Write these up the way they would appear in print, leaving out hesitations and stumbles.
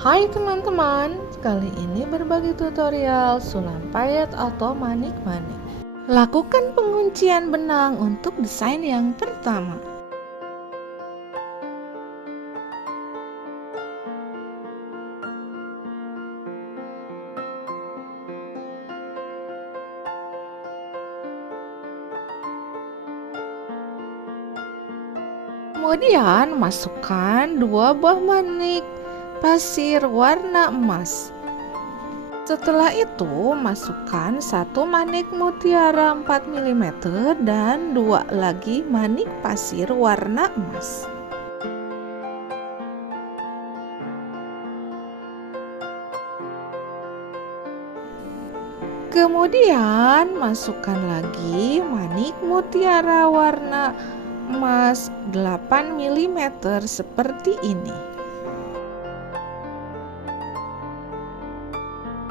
Hai teman-teman, kali ini berbagi tutorial sulam payet atau manik-manik. Lakukan penguncian benang untuk desain yang pertama. Kemudian masukkan 2 buah manik pasir warna emas. Setelah itu, masukkan 1 manik mutiara 4 mm dan 2 lagi manik pasir warna emas. Kemudian, masukkan lagi manik mutiara warna emas 8 mm seperti ini.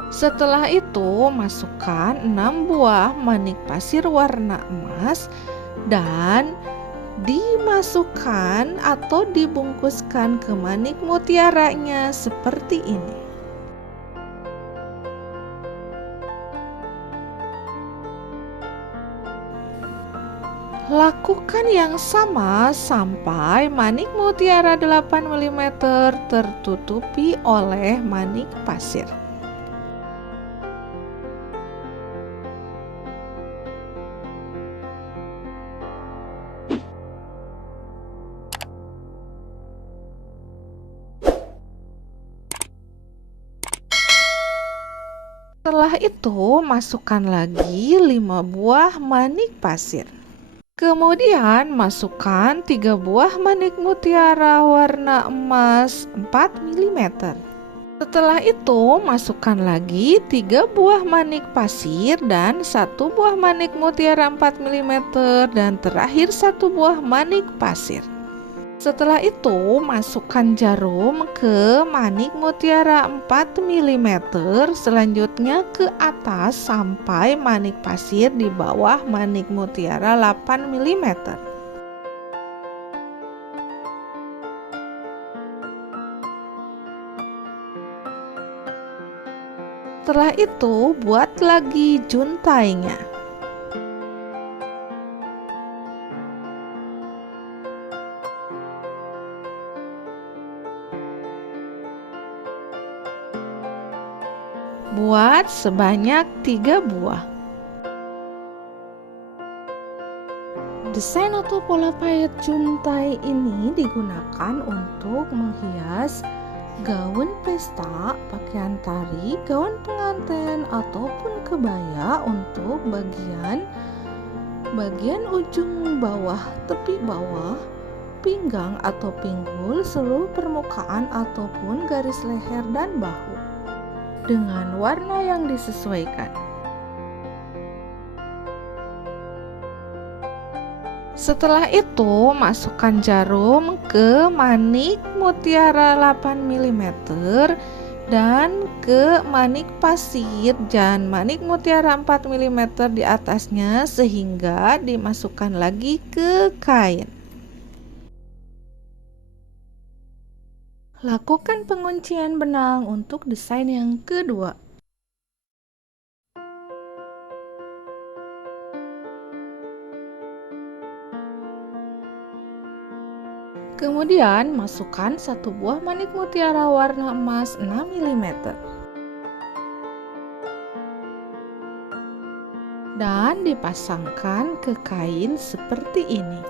Setelah itu, masukkan 6 buah manik pasir warna emas dan dimasukkan atau dibungkuskan ke manik mutiaranya seperti ini. Lakukan yang sama sampai manik mutiara 8 mm tertutupi oleh manik pasir. Setelah itu, masukkan lagi 5 buah manik pasir. Kemudian masukkan 3 buah manik mutiara warna emas 4 mm. Setelah itu, masukkan lagi 3 buah manik pasir dan 1 buah manik mutiara 4 mm dan terakhir 1 buah manik pasir. Setelah itu, masukkan jarum ke manik mutiara 4 mm, selanjutnya ke atas sampai manik pasir di bawah manik mutiara 8 mm. Setelah itu, buat lagi juntainya. Buat sebanyak 3 buah. Desain atau pola payet juntai ini digunakan untuk menghias gaun pesta, pakaian tari, gaun pengantin, ataupun kebaya untuk bagian ujung bawah, tepi bawah, pinggang atau pinggul, seluruh permukaan ataupun garis leher dan bahu dengan warna yang disesuaikan. Setelah itu, masukkan jarum ke manik mutiara 8 mm dan ke manik pasir dan manik mutiara 4 mm di atasnya sehingga dimasukkan lagi ke kain. Lakukan penguncian benang untuk desain yang kedua. Kemudian masukkan 1 buah manik mutiara warna emas 6 mm dan dipasangkan ke kain seperti ini.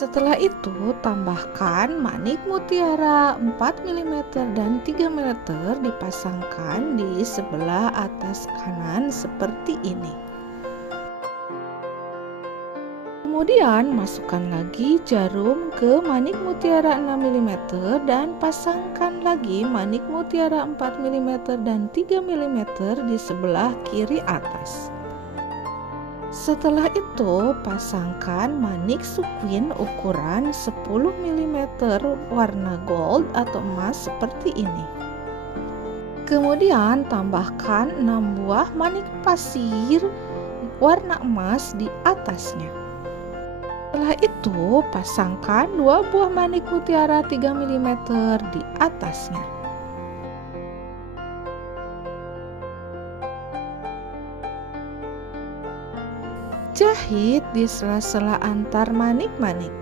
Setelah itu, tambahkan manik mutiara 4 mm dan 3 mm dipasangkan di sebelah atas kanan seperti ini. Kemudian masukkan lagi jarum ke manik mutiara 6 mm dan pasangkan lagi manik mutiara 4 mm dan 3 mm di sebelah kiri atas. Setelah itu, pasangkan manik sequin ukuran 10 mm warna gold atau emas seperti ini. Kemudian tambahkan 6 buah manik pasir warna emas di atasnya. Setelah itu, pasangkan 2 buah manik mutiara 3 mm di atasnya. Jahit di sela-sela antar manik-manik.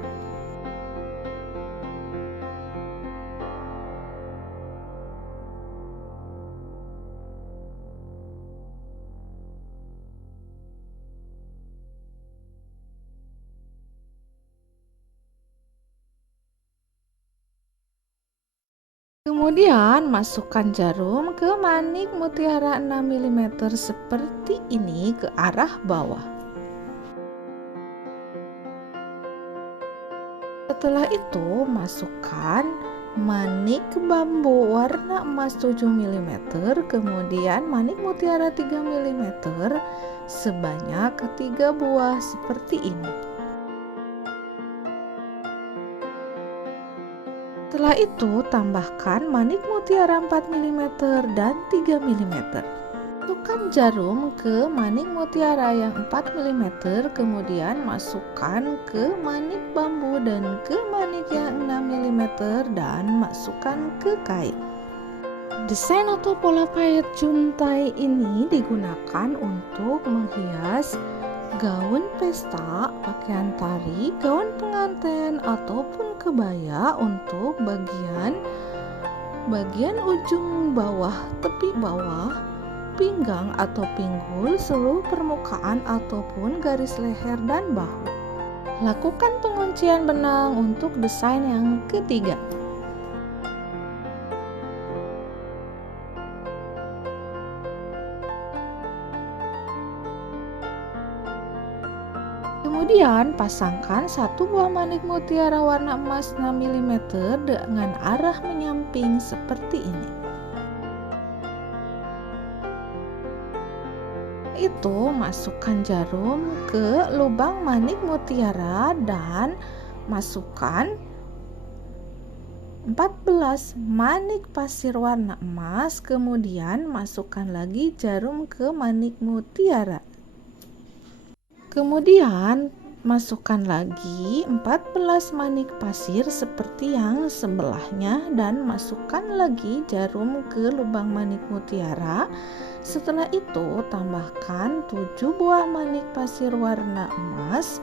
Kemudian masukkan jarum ke manik mutiara 6 mm seperti ini ke arah bawah. Setelah itu masukkan manik bambu warna emas 7 mm, kemudian manik mutiara 3 mm sebanyak 3 buah seperti ini. Setelah itu tambahkan manik mutiara 4 mm dan 3 mm. Masukkan jarum ke manik mutiara yang 4 mm, kemudian masukkan ke manik bambu dan ke manik yang 6 mm dan masukkan ke kain. Desain atau pola payet juntai ini digunakan untuk menghias gaun pesta, pakaian tari, gaun pengantin, ataupun kebaya untuk bagian ujung bawah, tepi bawah, pinggang atau pinggul, seluruh permukaan ataupun garis leher dan bahu. Lakukan penguncian benang untuk desain yang ketiga. Kemudian pasangkan 1 buah manik mutiara warna emas 6 mm dengan arah menyamping seperti ini. Itu masukkan jarum ke lubang manik mutiara dan masukkan 14 manik pasir warna emas, kemudian masukkan lagi jarum ke manik mutiara. Kemudian masukkan lagi 14 manik pasir seperti yang sebelahnya dan masukkan lagi jarum ke lubang manik mutiara. Setelah itu tambahkan 7 buah manik pasir warna emas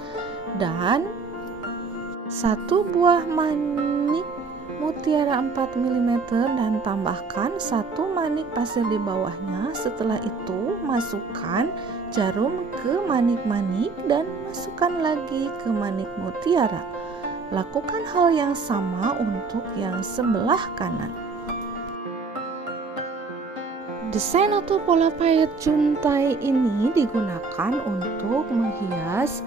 dan 1 buah manik mutiara 4 mm dan tambahkan 1 manik pasir di bawahnya. Setelah itu masukkan jarum ke manik-manik dan masukkan lagi ke manik mutiara. Lakukan hal yang sama untuk yang sebelah kanan. Desain atau pola payet juntai ini digunakan untuk menghias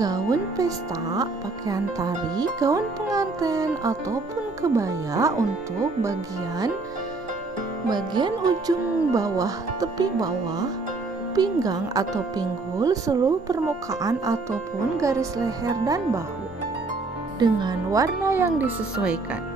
gaun pesta, pakaian tari, gaun pengantin, ataupun kebaya untuk bagian ujung bawah, tepi bawah, pinggang atau pinggul, seluruh permukaan ataupun garis leher dan bahu dengan warna yang disesuaikan.